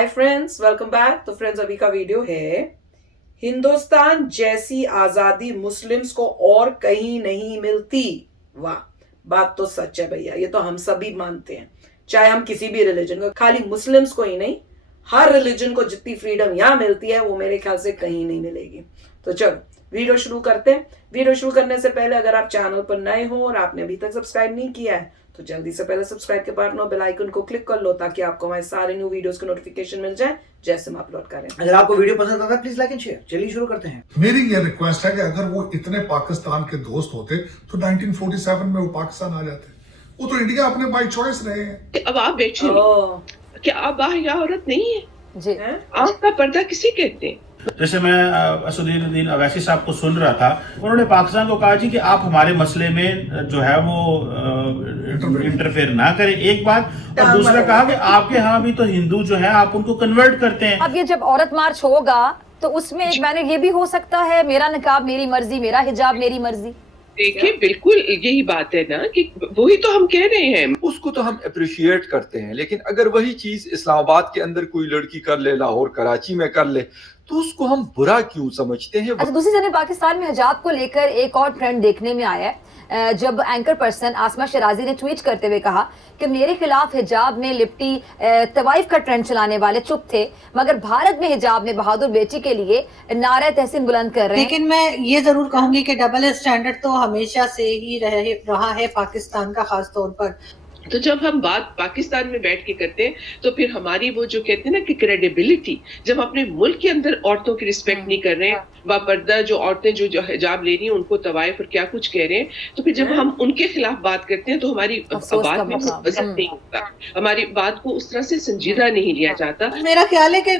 Hi friends, welcome back. तो friends, अभी का वीडियो है हिंदुस्तान जैसी आजादी मुस्लिम्स को और कहीं नहीं मिलती। वाह, बात तो सच है भैया, ये तो हम सभी मानते हैं, चाहे हम किसी भी रिलीजन को, खाली मुस्लिम्स को ही नहीं, हर रिलीजन को जितनी फ्रीडम यहां मिलती है वो मेरे ख्याल से कहीं नहीं मिलेगी। तो चलो वीडियो शुरू करते हैं। वीडियो शुरू करने से पहले अगर आप चैनल पर नए हो और आपने अभी तक सब्सक्राइब नहीं किया है तो जल्दी से पहले सब्सक्राइब के बाद बेल आइकन को क्लिक कर लो ताकि आपको हमारे सारे न्यू वीडियोस के नोटिफिकेशन मिल जाए जैसे हम अपलोड करें। अगर आपको वीडियो पसंद आता है प्लीज लाइक एंड शेयर। चलिए शुरू करते हैं। मेरी ये रिक्वेस्ट है कि अगर वो इतने पाकिस्तान के दोस्त होते तो 1947 में वो पाकिस्तान आ जाते। वो तो इंडिया अपने बाय चॉइस रहे हैं। अब आप बैठिए, क्या आप बाहया औरत नहीं है जी? आंख का पर्दा किसे कहते हैं? जैसे मैं असदुद्दीन अवैसी साहब को सुन रहा था, उन्होंने पाकिस्तान को कहा जी कि आप हमारे मसले में जो है वो इंटरफेयर ना करें, एक बात। और दूसरा कहा कि आपके यहाँ भी तो हिंदू जो है आप उनको कन्वर्ट करते हैं। अब ये जब औरत मार्च होगा तो उसमें एक मैंने ये भी हो सकता है, मेरा निकाब मेरी मर्जी, मेरा हिजाब मेरी मर्जी। देखिए, बिल्कुल यही बात है ना कि वही तो हम कह रहे हैं। उसको तो हम अप्रिशिएट करते हैं, लेकिन अगर वही चीज इस्लामाबाद के अंदर कोई लड़की कर ले, लाहौर कराची में कर ले, तो उसको हम बुरा क्यों समझते हैं? अच्छा, दूसरी तरफ पाकिस्तान में हिजाब को लेकर एक और ट्रेंड देखने में आया है जब एंकर पर्सन आसमा शराजी ने ट्वीट करते हुए कहा कि मेरे खिलाफ हिजाब में लिपटी तवाइफ का ट्रेंड चलाने वाले चुप थे, मगर भारत में हिजाब में बहादुर बेटी के लिए नारे तहसीन बुलंद कर रहे हैं। लेकिन मैं ये जरूर कहूंगी कि डबल स्टैंडर्ड तो हमेशा से ही रहा है पाकिस्तान का, खास तौर पर। तो जब हम बात पाकिस्तान में बैठ के करते हैं तो फिर हमारी वो जो कहते हैं ना कि क्रेडिबिलिटी, जब अपने मुल्क के अंदर औरतों की रिस्पेक्ट नहीं कर रहे हैं, बापर्दा जो औरतें जो हिजाब ले रही हैं उनको तवाइफ और क्या कुछ कह रहे हैं, तो फिर जब हम उनके खिलाफ बात करते हैं तो हमारी बात में वजन नहीं होता, हमारी बात को उस तरह से संजीदा नहीं लिया जाता। मेरा ख्याल है कि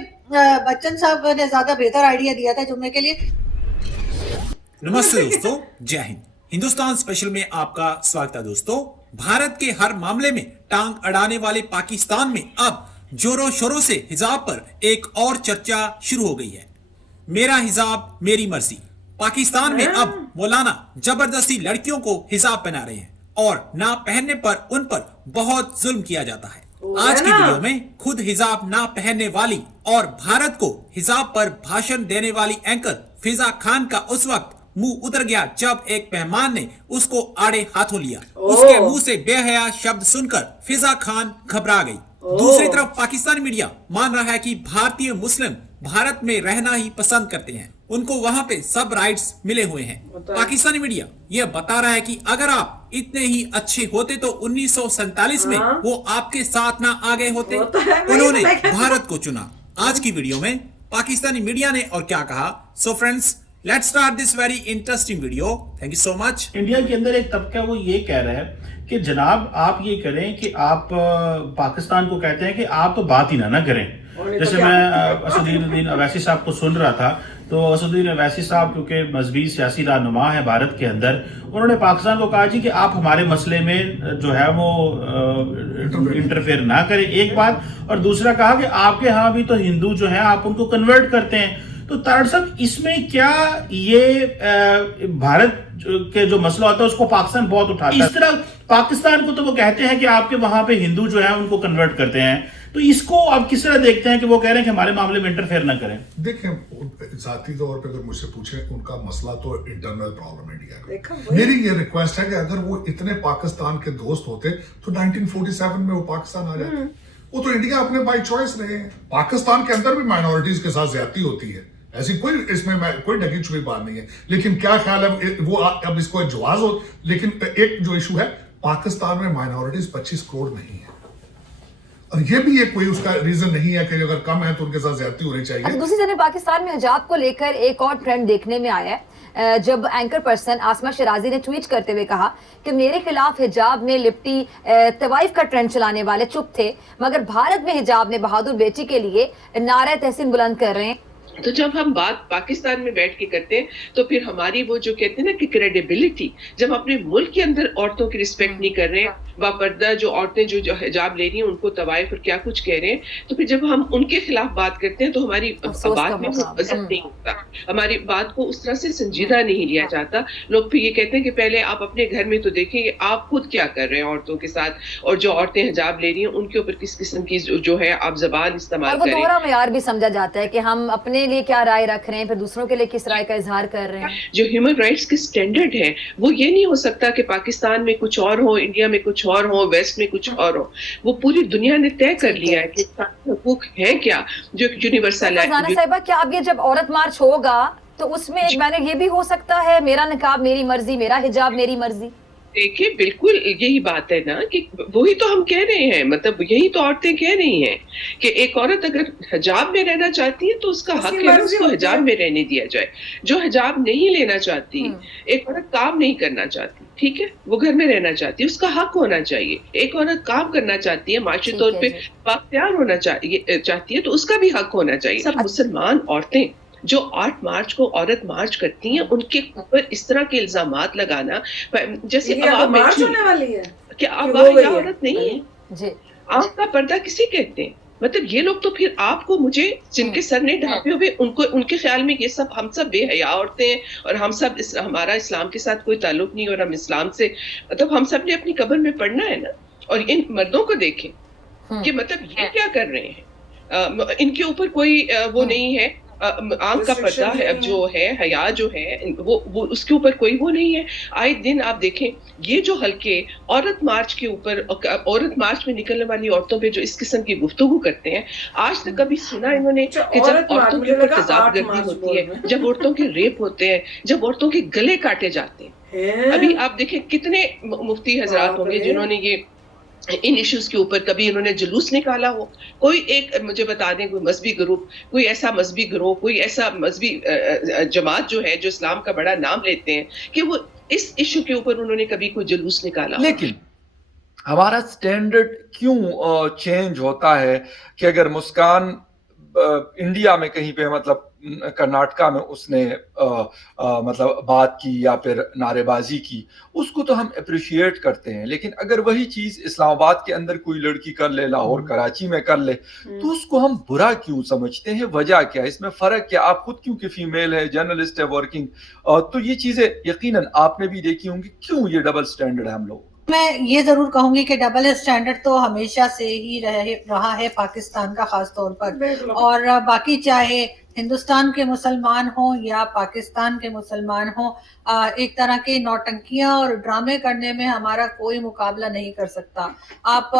बच्चन साहब ने ज्यादा बेहतर आइडिया दिया था जुम्मे के लिए। नमस्ते दोस्तों, जय हिंद। हिंदुस्तान स्पेशल में आपका स्वागत है दोस्तों। भारत के हर मामले में टांग अड़ाने वाले पाकिस्तान में अब जोरों शोरों से हिजाब पर एक और चर्चा शुरू हो गई है। मेरा हिजाब मेरी मर्जी। पाकिस्तान में अब मौलाना जबरदस्ती लड़कियों को हिजाब पहना रहे हैं और ना पहनने पर उन पर बहुत जुल्म किया जाता है। आज की वीडियो में खुद हिजाब ना पहनने वाली और भारत को हिजाब पर भाषण देने वाली एंकर फिजा खान का उस वक्त मुंह उतर गया जब एक मेहमान ने उसको आड़े हाथों लिया। उसके मुंह से बेहया शब्द सुनकर फिजा खान घबरा गई। दूसरी तरफ पाकिस्तानी मीडिया मान रहा है कि भारतीय मुस्लिम भारत में रहना ही पसंद करते हैं, उनको वहां पे सब राइट्स मिले हुए हैं। पाकिस्तानी मीडिया यह बता रहा है कि अगर आप इतने ही अच्छे होते तो 1947 में वो आपके साथ ना आ गए होते। उन्होंने भारत को चुना। आज की वीडियो में पाकिस्तानी मीडिया ने और क्या कहा, so friends let's start this very interesting video. Thank you so much. India के अंदर एक तबका वो ये कह रहा है कि जनाब आप ये करें कि आप पाकिस्तान को कहते हैं कि आप तो बात ही ना करें। जैसे मैं असदुद्दीन अवैसी साहब को सुन रहा था, तो असदुद्दीन अवैसी साहब क्योंकि मजहबी सियासी रहनुमा है भारत के अंदर, उन्होंने पाकिस्तान को कहा जी कि आप हमारे मसले में जो है वो इंटरफेयर ना करें, एक बात। और दूसरा कहा कि आपके यहाँ भी तो हिंदू जो है आप उनको कन्वर्ट करते हैं। तो तारड़ साहब, इसमें क्या ये भारत के जो मसला होता है उसको पाकिस्तान बहुत उठाता है। इस तरह पाकिस्तान को तो वो कहते हैं कि आपके वहां पे हिंदू जो है उनको कन्वर्ट करते हैं, तो इसको आप किस तरह देखते हैं कि वो कह रहे हैं कि हमारे मामले में इंटरफेयर ना करें? देखें, जाती तौर पे अगर मुझसे पूछे, उनका मसला तो इंटरनल प्रॉब्लम इंडिया का। मेरी ये रिक्वेस्ट है कि अगर वो इतने पाकिस्तान के दोस्त होते तो 1947 में वो पाकिस्तान आ जाते। वो तो इंडिया अपने बाय चॉइस रहे हैं। पाकिस्तान के अंदर भी माइनॉरिटीज के साथ ज्यादती होती है, ऐसी कोई इसमें कोई ढकी छुपी बात नहीं है। लेकिन क्या ख्याल है वो अब इसको जवाज हो। लेकिन एक जो इशू है, पाकिस्तान में माइनॉरिटीज 25 करोड़ नहीं है, और ये भी कोई उसका रीजन नहीं है कि अगर कम है तो उनके साथ ज्यादती होनी चाहिए। अच्छा, दूसरी तरफ पाकिस्तान में हिजाब को लेकर एक और ट्रेंड देखने में आया है जब एंकर पर्सन आसमा शराजी ने ट्वीट करते हुए कहा कि मेरे खिलाफ हिजाब में लिपटी तवाइफ का ट्रेंड चलाने वाले चुप थे, मगर भारत में हिजाब में बहादुर बेटी के लिए नारे तहसीन बुलंद कर रहे हैं। तो जब हम बात पाकिस्तान में बैठ के करते हैं तो फिर हमारी वो जो कहते हैं ना कि क्रेडिबिलिटी, जब अपने मुल्क के अंदर औरतों की रिस्पेक्ट नहीं कर रहे हैं, बापर्दा जो औरतें जो हिजाब ले रही हैं उनको तवाइफ और क्या कुछ कह रहे हैं, तो फिर जब हम उनके खिलाफ बात करते हैं तो हमारी बात में वो वजन नहीं होता, हमारी बात को उस तरह से संजीदा नहीं लिया जाता। लोग फिर ये कहते हैं कि पहले आप अपने घर में तो देखें आप खुद क्या कर रहे हैं औरतों के साथ, और जो औरतें हिजाब ले रही हैं उनके ऊपर किस किस्म की जो है आप जबान इस्तेमाल और वो करें। दोहरा मेयार भी समझा जाता है कि हम अपने लिए क्या राय रख रहे हैं, फिर दूसरों के लिए किस राय का इजहार कर रहे हैं। जो ह्यूमन राइट्स के स्टैंडर्ड है वो ये नहीं हो सकता कि पाकिस्तान में कुछ और हो, इंडिया में कुछ और हो, वेस्ट में कुछ और हो। वो पूरी दुनिया ने तय कर लिया है कि हकूक है क्या जो यूनिवर्सल है। फरजाना साहिबा, क्या अब ये जब औरत मार्च होगा तो उसमें एक बैनर ये भी हो सकता है, मेरा निकाब मेरी मर्जी, मेरा हिजाब मेरी मर्जी? देखिए बिल्कुल यही बात है ना कि वही तो हम कह रहे हैं, मतलब यही तो औरतें कह रही हैं कि एक औरत अगर हिजाब में रहना चाहती है तो उसका हक है उसको हिजाब में रहने दिया जाए। जो हिजाब नहीं लेना चाहती, एक औरत काम नहीं करना चाहती, ठीक है, वो घर में रहना चाहती है, उसका हक होना चाहिए। एक औरत काम करना चाहती है, माशी तौर पे बाख्तियार होना चाहती है, तो उसका भी हक होना चाहिए। सब मुसलमान औरतें जो 8 मार्च को औरत मार्च करती हैं उनके ऊपर इस तरह के इल्जामात लगाना, जैसे अब मार्च होने वाली है कि आप बाहिया औरत नहीं है जी, आपका पर्दा किसे कहते हैं? मतलब ये लोग तो फिर आपको मुझे जिनके सर नहीं ढांपे हुए उनको उनके ख्याल में ये सब हम सब बेहया औरतें हैं और हम सब हमारा इस्लाम के साथ कोई ताल्लुक नहीं और हम इस्लाम से मतलब हम सब ने अपनी कब्र में पढ़ना है ना। और इन मर्दों को देखें कि मतलब ये क्या कर रहे हैं, इनके ऊपर कोई वो नहीं है, आंख का पर्दा है जो है, हया जो है वो उसके ऊपर कोई वो नहीं है। आए दिन आप देखें ये जो हल्के औरत मार्च के ऊपर, औरत मार्च में निकलने वाली औरतों पे जो इस किस्म की गुफ्तगू करते हैं, आज तक कभी सुना इन्होंने कि जब औरतों के ऊपर तेजाबगर्दी होती है, जब औरतों के रेप होते हैं, जब औरतों के गले काटे जाते हैं। अभी आप देखें कितने मुफ्ती हजरात होंगे जिन्होंने ये इन इश्यूज के ऊपर कभी इन्होंने जुलूस निकाला हो। कोई एक मुझे बता दें कोई मजहबी ग्रुप, कोई ऐसा मजहबी ग्रोह, कोई ऐसा मजहबी जमात जो है जो इस्लाम का बड़ा नाम लेते हैं कि वो इस इशू के ऊपर उन्होंने कभी कोई जुलूस निकाला हो। लेकिन हमारा स्टैंडर्ड क्यों चेंज होता है कि अगर मुस्कान इंडिया में कहीं पे मतलब कर्नाटका में उसने मतलब बात की या फिर नारेबाजी की, उसको तो हम अप्रिशिएट करते हैं, लेकिन अगर वही चीज इस्लामाबाद के अंदर कोई लड़की कर ले, लाहौर कराची में कर ले, तो उसको हम बुरा क्यों समझते हैं? वजह क्या है इसमें? फर्क क्या? आप खुद क्योंकि फीमेल है, जर्नलिस्ट है, वर्किंग, तो ये चीजें यकीनन आपने भी देखी होंगी। क्यों ये डबल स्टैंडर्ड है हम लोग? मैं ये जरूर कहूंगी कि डबल स्टैंडर्ड तो हमेशा से ही रहा है पाकिस्तान का, खास तौर पर। और बाकी चाहे हिंदुस्तान के मुसलमान हो या पाकिस्तान के मुसलमान हो, एक तरह के नौटंकियां और ड्रामे करने में हमारा कोई मुकाबला नहीं कर सकता। आप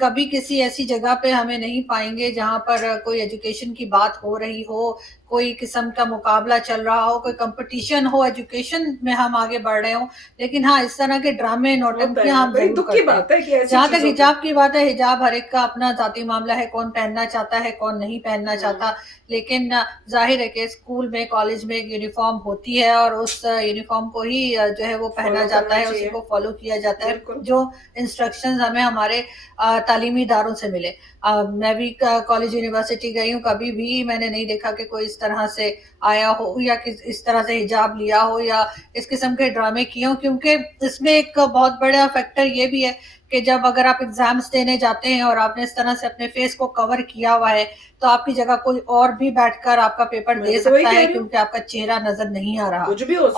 कभी किसी ऐसी जगह पे हमें नहीं पाएंगे जहां पर कोई एजुकेशन की बात हो रही हो, कोई किस्म का मुकाबला चल रहा हो, कोई कंपटीशन हो, एजुकेशन में हम आगे बढ़ रहे हो। लेकिन हाँ, इस तरह के ड्रामे नौटंकियां हम जरूर करते हैं। जहां तक हिजाब की बात है, हिजाब हर एक का अपना जाती मामला है, कौन पहनना चाहता है कौन नहीं पहनना चाहता। लेकिन जाहिर है कि स्कूल में, कॉलेज में एक यूनिफॉर्म होती है और उस यूनिफॉर्म को ही जो है वो पहना जाता है, उसी को फॉलो किया जाता है जो इंस्ट्रक्शंस हमें हमारे तालीमी इदारों से मिले। मैं भी कॉलेज यूनिवर्सिटी गई हूँ, कभी भी मैंने नहीं देखा कि कोई इस तरह से आया हो या इस तरह से हिजाब लिया हो या इस किस्म के ड्रामे किए हो, क्योंकि इसमें एक बहुत बड़ा फैक्टर ये भी है कि जब अगर आप एग्जाम्स देने जाते हैं और आपने इस तरह से अपने फेस को कवर किया हुआ है तो आपकी जगह कोई और भी बैठकर आपका पेपर दे सकता है, क्योंकि आपका चेहरा नजर नहीं आ रहा।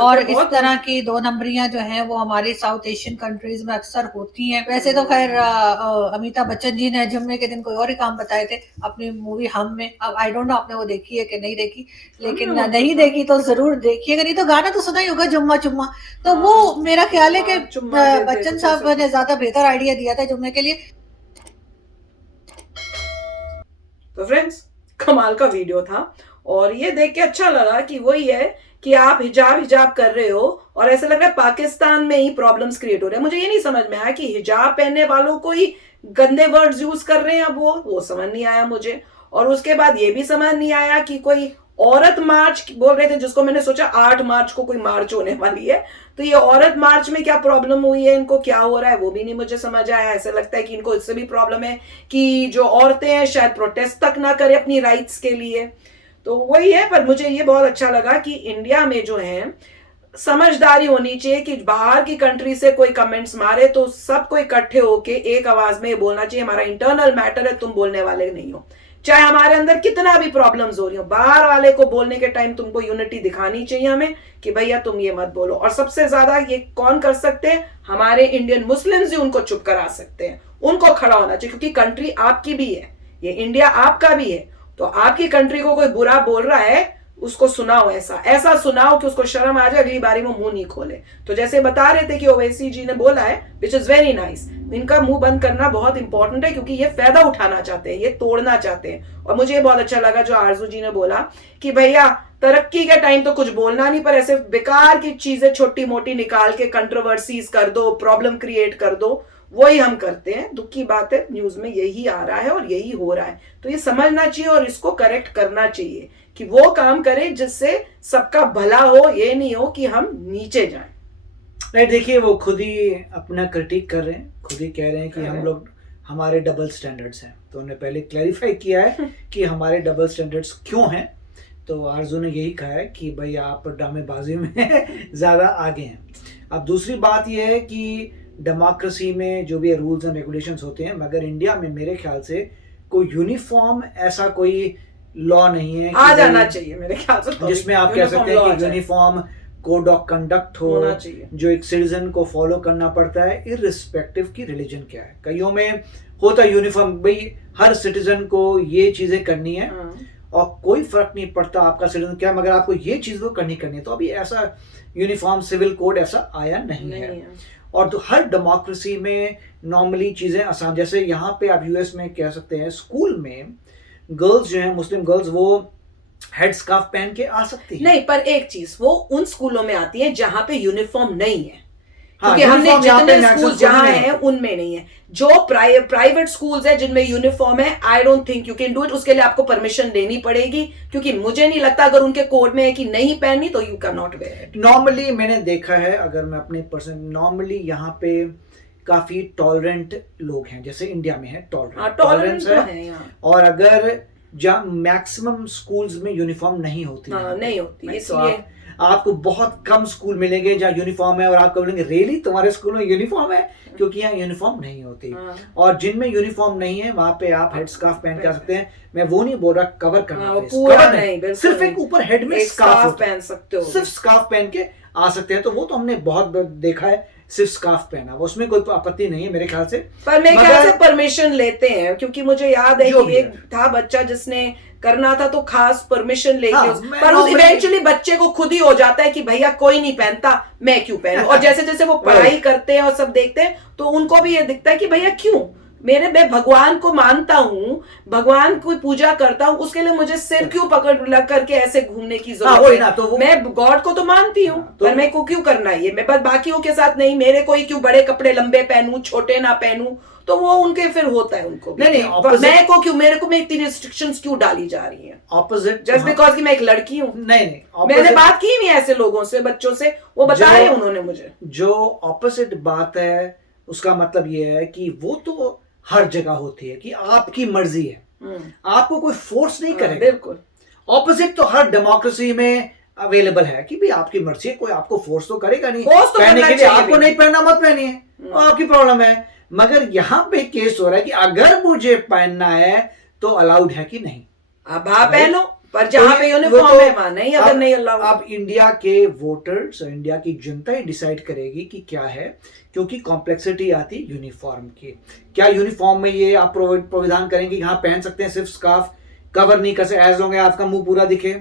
और इस तरह की 2 नंबरियां जो हैं वो हमारी साउथ एशियन कंट्रीज में अक्सर होती हैं। वैसे तो खैर अमिताभ बच्चन जी ने जुम्मे के दिन कोई और ही काम बताए थे अपनी मूवी हम में। अब आई डोंट नो आपने वो देखी है कि नहीं देखी, लेकिन नहीं देखी तो जरूर देखिएगा। नहीं तो गाना तो सुना ही होगा, जुम्मा जुम्मा, तो वो मेरा ख्याल है कि बच्चन साहब ने ज्यादा बेहतर आइडिया दिया था जुम्मे के लिए। तो फ्रेंड्स, कमाल का वीडियो था और ये देख के अच्छा लगा कि वही है कि आप हिजाब कर रहे हो और ऐसा लग रहा है पाकिस्तान में ही प्रॉब्लम्स क्रिएट हो रहे हैं। मुझे ये नहीं समझ में आया कि हिजाब पहनने वालों को ही गंदे वर्ड्स यूज कर रहे हैं। अब वो समझ नहीं आया मुझे। और उसके बाद ये भी समझ नहीं आया कि कोई औरत मार्च बोल रहे थे, जिसको मैंने सोचा 8 मार्च को कोई मार्च होने वाली है, तो ये औरत मार्च में क्या प्रॉब्लम हुई है, इनको क्या हो रहा है, वो भी नहीं मुझे समझ आया। ऐसा लगता है कि इनको इससे भी प्रॉब्लम है कि जो औरतें हैं शायद प्रोटेस्ट तक ना करें अपनी राइट्स के लिए। तो वही है। पर मुझे ये बहुत अच्छा लगा कि इंडिया में जो है समझदारी होनी चाहिए कि बाहर की कंट्री से कोई कमेंट्स मारे तो सबको इकट्ठे होके एक आवाज में ये बोलना चाहिए, हमारा इंटरनल मैटर है, तुम बोलने वाले नहीं हो। चाहे हमारे अंदर कितना भी प्रॉब्लम्स हो रही हो, बाहर वाले को बोलने के टाइम तुमको यूनिटी दिखानी चाहिए हमें कि भैया तुम ये मत बोलो। और सबसे ज्यादा ये कौन कर सकते हैं? हमारे इंडियन मुस्लिम्स ही उनको चुप करा सकते हैं, उनको खड़ा होना चाहिए, क्योंकि कंट्री आपकी भी है, ये इंडिया आपका भी है। तो आपकी कंट्री को कोई बुरा बोल रहा है, उसको सुनाओ, ऐसा सुनाओ कि उसको शर्म आ जाए, अगली बारी वो मुंह नहीं खोले। तो जैसे बता रहे थे कि ओवैसी जी ने बोला है, विच इज वेरी नाइस, इनका मुंह बंद करना बहुत इंपॉर्टेंट है, क्योंकि ये फायदा उठाना चाहते हैं, ये तोड़ना चाहते हैं। और मुझे ये बहुत अच्छा लगा जो आरजू जी ने बोला कि भैया तरक्की के टाइम तो कुछ बोलना नहीं, पर ऐसे बेकार की चीजें छोटी मोटी निकाल के कंट्रोवर्सीज कर दो, प्रॉब्लम क्रिएट कर दो, वही हम करते हैं। दुख की बात है, न्यूज में यही आ रहा है और यही हो रहा है। तो ये समझना चाहिए और इसको करेक्ट करना चाहिए कि वो काम करें जिससे सबका भला हो, ये नहीं हो कि हम नीचे जाएं। नहीं, देखिए वो खुद ही अपना क्रिटिक कर रहे हैं, खुद ही कह रहे हैं कि हम लोग, हमारे डबल स्टैंडर्ड्स हैं। तो उन्होंने पहले क्लैरिफाई किया है कि हमारे डबल स्टैंडर्ड्स क्यों हैं। तो आरजू ने यही कहा है कि भाई आप ड्रामेबाजी में ज़्यादा आगे हैं। अब दूसरी बात यह है कि डेमोक्रेसी में जो भी रूल्स एंड रेगुलेशंस होते हैं, मगर इंडिया में मेरे ख्याल से कोई यूनिफॉर्म ऐसा कोई लॉ नहीं है आ जाना चाहिए मेरे ख्याल से, जिसमें आप कह सकते हैं कि यूनिफॉर्म कोड ऑफ कंडक्ट हो जो एक सिटीजन को फॉलो करना पड़ता है, इररिस्पेक्टिव की रिलीजन क्या है। कईयों में होता है यूनिफॉर्म, भाई हर सिटीजन को ये चीजें करनी है और कोई फर्क नहीं पड़ता आपका सिटीजन क्या, मगर आपको ये चीज तो करनी है। तो अभी ऐसा यूनिफॉर्म सिविल कोड ऐसा आया नहीं है। और तो हर डेमोक्रेसी में नॉर्मली चीजें आसान, जैसे यहाँ पे आप यूएस में कह सकते हैं स्कूल में गर्ल्स जो है, मुस्लिम गर्ल्स, वो हेड स्कार्फ पहन के आ सकती है। नहीं, पर एक चीज वो उन स्कूलों में आती है जहां पे यूनिफॉर्म नहीं है, हाँ, क्योंकि हमने जितने स्कूल जहां हैं उनमें नहीं है। जो प्राइवेट स्कूल्स है जिनमें यूनिफॉर्म है, I don't think you can do it. उसके लिए आपको परमिशन लेनी पड़ेगी, क्योंकि मुझे नहीं लगता अगर उनके कोड में है कि नहीं पहननी तो you can not wear it. Normally मैंने देखा है, अगर मैं अपने पर्सन, नॉर्मली यहाँ पे काफी टॉलरेंट लोग हैं, जैसे इंडिया में है टॉलरेंस है। और अगर जहाँ मैक्सिमम स्कूल्स में यूनिफॉर्म नहीं होती, नहीं होती, इसलिए आपको बहुत कम स्कूल मिलेंगे जहाँ यूनिफॉर्म है और आप बोलेंगे रियली तुम्हारे स्कूल में यूनिफॉर्म है, क्योंकि यहाँ यूनिफॉर्म नहीं होती। और जिनमें यूनिफॉर्म नहीं है वहां पे आप हेड स्कार्फ पहन के आ सकते हैं। मैं वो नहीं बोल रहा कवर करना, पूरा नहीं, सिर्फ एक ऊपर हेड में स्कार्फ पहन सकते हो, सिर्फ स्कार्फ पहन के आ सकते हैं। तो वो तो हमने बहुत देखा है, सिर्फ स्कार्फ पहना, उसमें कोई आपत्ति नहीं है मेरे ख्याल से। पर मेरे ख्याल से परमिशन लेते हैं, क्योंकि मुझे याद है कि एक था बच्चा जिसने करना था तो खास परमिशन लेके पर उस इवेंचुअली बच्चे को खुद ही हो जाता है कि भैया कोई नहीं पहनता, मैं क्यों पहनूं। और जैसे जैसे वो पढ़ाई करते हैं और सब देखते हैं तो उनको भी ये दिखता है कि भैया क्यों, मैं भगवान को मानता हूँ, भगवान की पूजा करता हूँ, उसके लिए मुझे सिर क्यों पकड़ लग करके ऐसे घूमने की जरूरत है। तो मैं गॉड को तो मानती हूँ, पर मेरे को क्यों करना है ये, मैं बस बाकियों के साथ नहीं, मेरे को ही क्यों बड़े कपड़े लंबे पहनूं, छोटे ना पहनूं। तो वो उनके फिर होता है उनको नहीं, मैं को क्यों, मेरे को में इतनी रिस्ट्रिक्शंस क्यों डाली जा रही हैं ऑपोजिट, जस्ट बिकॉज कि मैं एक लड़की हूँ। नहीं मैंने बात की नहीं ऐसे लोगों से, बच्चों से, वो बताए उन्होंने मुझे। जो ऑपोजिट बात है उसका मतलब ये है कि वो तो हर जगह होती है कि आपकी मर्जी है, आपको कोई फोर्स नहीं करेगा। बिल्कुल ऑपोजिट तो हर डेमोक्रेसी में अवेलेबल है कि भाई आपकी मर्जी है, कोई आपको फोर्स तो करेगा नहीं, फोर्स तो पहनने के लिए आपको नहीं पहनना मत पहनिए, आपकी प्रॉब्लम है। मगर यहाँ पे केस हो रहा है कि अगर मुझे पहनना है तो अलाउड है कि नहीं, अब पहनो, पर जहाँ पे यूनिफॉर्म है वहां नहीं, अगर नहीं अलाउड। अब इंडिया के वोटर्स, इंडिया की जनता ही डिसाइड करेगी कि क्या है, क्योंकि कॉम्प्लेक्सिटी आती है यूनिफॉर्म की। क्या यूनिफॉर्म में ये आप प्रावधान करेंगे यहाँ पहन सकते हैं, सिर्फ स्कार्फ कवर नहीं कर सकते, एज लॉन्ग आपका मुंह पूरा दिखे,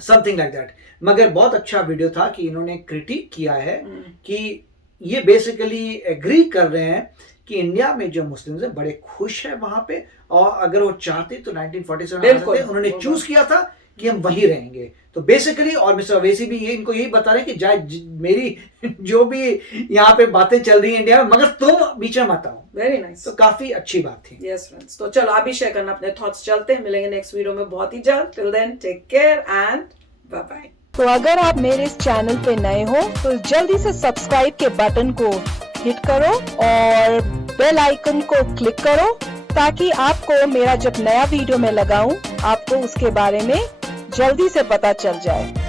समथिंग लाइक दैट। मगर बहुत अच्छा वीडियो था कि इन्होंने क्रिटिक किया है कि ये बेसिकली एग्री कर रहे हैं कि इंडिया में जो मुस्लिम्स हैं बड़े खुश हैं वहां पे, और अगर वो चाहते तो 1947 उन्होंने चूज किया था कि हम वहीं रहेंगे। तो बेसिकली, और मिस्टर अवैसी भी ये इनको यही बता रहे हैं कि जाए मेरी जो भी यहाँ पे बातें चल रही है इंडिया में, मगर तुम बीच में मत आओ। वेरी नाइस, तो काफी अच्छी बात थी। यस फ्रेंड्स, तो चलो आप भी शेयर करना अपने थॉट्स, चलते हैं, मिलेंगे नेक्स्ट वीडियो में बहुत ही जल्द। Till then take care and bye bye. तो अगर आप मेरे इस चैनल पे नए हो तो जल्दी से सब्सक्राइब के बटन को हिट करो और बेल आइकन को क्लिक करो, ताकि आपको मेरा जब नया वीडियो मैं लगाऊं आपको उसके बारे में जल्दी से पता चल जाए।